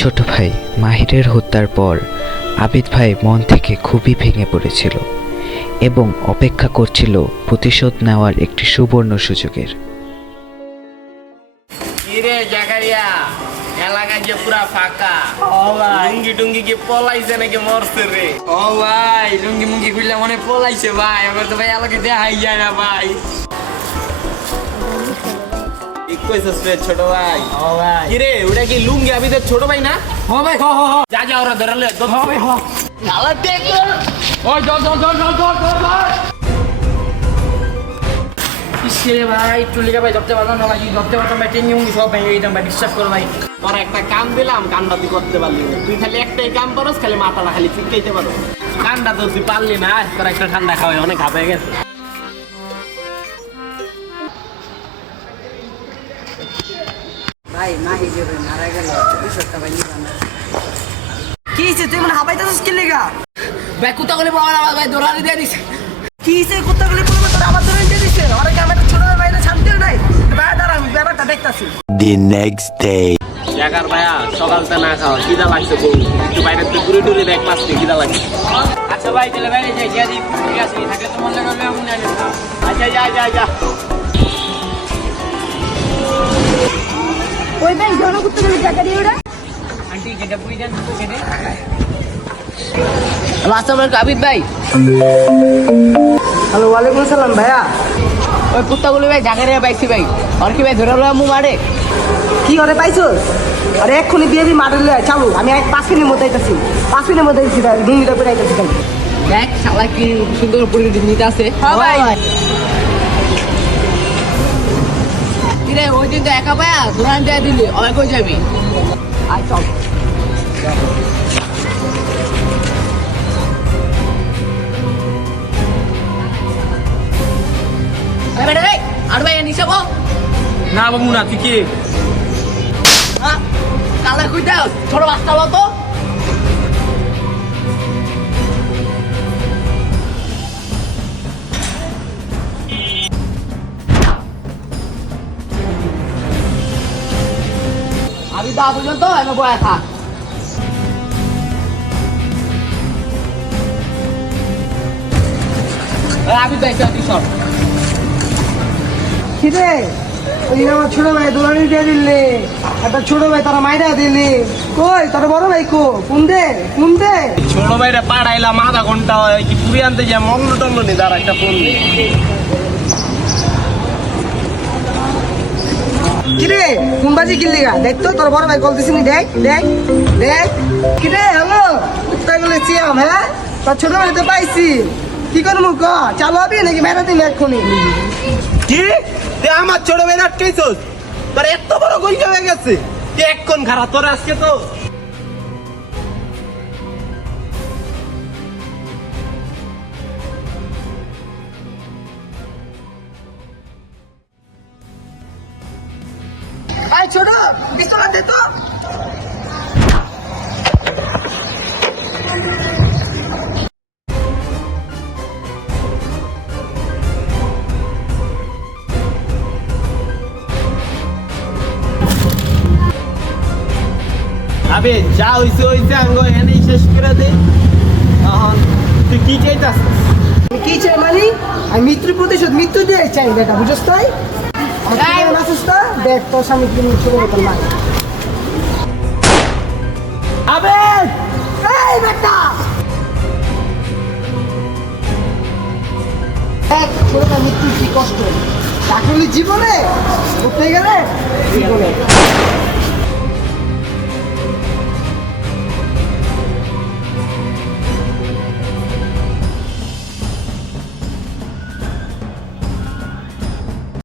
ছোট ভাই মাহিরের হত্যার পর আবিদ ভাই মন থেকে খুবই ভেঙে পড়েছিল এবং অপেক্ষা করছিল প্রতিশোধ নেওয়ার একটি সুবর্ণ সুযোগের। কিরে জাকারিয়া, এলাকা যে পুরা ফাঁকা। লুঙ্গি টুঙ্গি কি পলাইছে নাকি মরছে রে? ও ভাই, লুঙ্গি মুঙ্গি খুললে মনে পলাইছে ভাই। আমার তো ভাই এলাকা দেখাই যায় না ভাই। ঠিক কইছস রে ছোট ভাই। ও ভাই, কিরে ওটা কি লুঙ্গি আবিদের ছোট ভাই না? ও ভাই, হ হ হ, যা যা ওরা ধরলে তো ভাই হ। নালা দেখ। ওই ধর ধর ধর ধর ধর ধর ধর। ইসে ভাই, চুলিকা ভাই ধরতে পারলাম না ভাই। ধরতে পারতাম ভাই, টেনে মুঙ্গি সব ভেঙে দিতাম ভাই। বিশ্বাস করো ভাই। তোর একটা কাম দিলাম, কামটা তুই করতে পারলি না। তুই খালি একটাই কাম করস, খালি মাথাটা খালি ফিটকাইতে পারো। কামটা তো তুই পারলি না। তোর একটা ঠান্ডা খাওয়াই অনেক হাঁপে গেছে। ভাই মাহি যাবে মারা গেল বিষয়টা ভাই নিবা না। কি হইছে তুই মানে হাবাইতাছিস কি লেগা? ভাই কুত্তা গুলি পাওয়া আমার ভাই দৌড়ানি দিয়ে দিছে। কি হইছে কুত্তাগুলি পড়বে তোর আবার ধরে দিয়ে দিছে? অনেক আমার ছোট ভাইরা শান্তিও নাই। ভাই দাঁড়া আমি ব্যাপারটা দেখতাছি। The next day. জাকার ভাইয়া সকালটা না খাওয়া খিদা লাগছে বউ। একটু বাইরে থেকে ঘুরে টুরে দেখ পাচ্ছি খিদা লাগছে। আচ্ছা ভাই, তাহলে ভাই যাই গিয়া দিই। ঠিক আছে, থাকলে তো মন লাগাবে আমি না নিব। আচ্ছা যা যা যা। ওই ভাই জন করতে গেলে টাকা দিয়ে ওরা আন্টি যেটা পুরি জান তো কেটে। আসসালামু আলাইকুম আবিদ ভাই। হ্যালো ওয়ালাইকুম আসসালাম ভাইয়া। ওই কুত্তাগুলি ভাই জাগারিয়া পাইছি ভাই। আর কি ভাই ধরে মু মারে। কি করে পাইছস? আরে এক্ষুনি বিয়ে দিয়ে মারলে চালু। আমি 5 মিনিটের মধ্যে আইতাছি। 5 মিনিটের মধ্যে আইছি ভাই। ঘুমিটা করে আইতাছি ভাই। দেখ শালা কি সুন্দর পরিস্থিতি নিতে আছে। হ্যাঁ ভাই। কি রে, ওই দিন তো একা পায়া দোকান দিয়ে দিলি। অনেক কই যাবি? আয় চল। এই বেটা রে, আর ভাই নিছে গো। না বাবু না, তুই কি হ্যাঁ, কালা কই দাও ছোট বাচ্চা লো তো। আমি দা পর্যন্ত এনে বয়া থাক। আমি তো একটা টিশার্ট। কি রে? ওই আমার ছোট ভাই দোকানে দিয়ে দিলে। একটা ছোট ভাই তারা মাইরা দিলি। কই তোর বড় ভাই কো? কোন দে? ছোট ভাইরা পাড়াইলাম আধা ঘন্টা হয় কি পুরি আনতে যা মগ্ন টগ্ন নি। তার একটা ফোন নেই। কি রে? কোন বাজি কি লেগা? দেখ তো তোর বড় ভাই কল দিছিনি। দেখ দেখ দেখ। কি রে? হ্যালো কোথায় গেলে চিয়াম? হ্যাঁ তোর ছোট ভাই তো পাইছি। কি করবো ক? চালু হবি নাকি মেরা দিন এক্ষুনি? কি তুই আমার ছোট ভাই আটকাইছস? তোর এত বড় গই হয়ে গেছে। তুই এক্ষণ খারাপ তোর আজকে তো। ভাই ছোট পিস্তল দে তো। আবে যা হইছে হইছে আঙ্গ এনেই শেষ করে দে। এখন তুই কি চাইতাছিস? আমি কি চাই মানে? আমি মৃত্যু প্রতিশোধ মৃত্যু দিয়ে চাই বেটা, বুঝছ তাই? দেখ তোর স্বামী কি ছোট মতন লাগে। আবে এই বেটা দেখ ছোটটা মৃত্যু কি কষ্ট। চাকরি জীবনে করতে গেলে জীবনে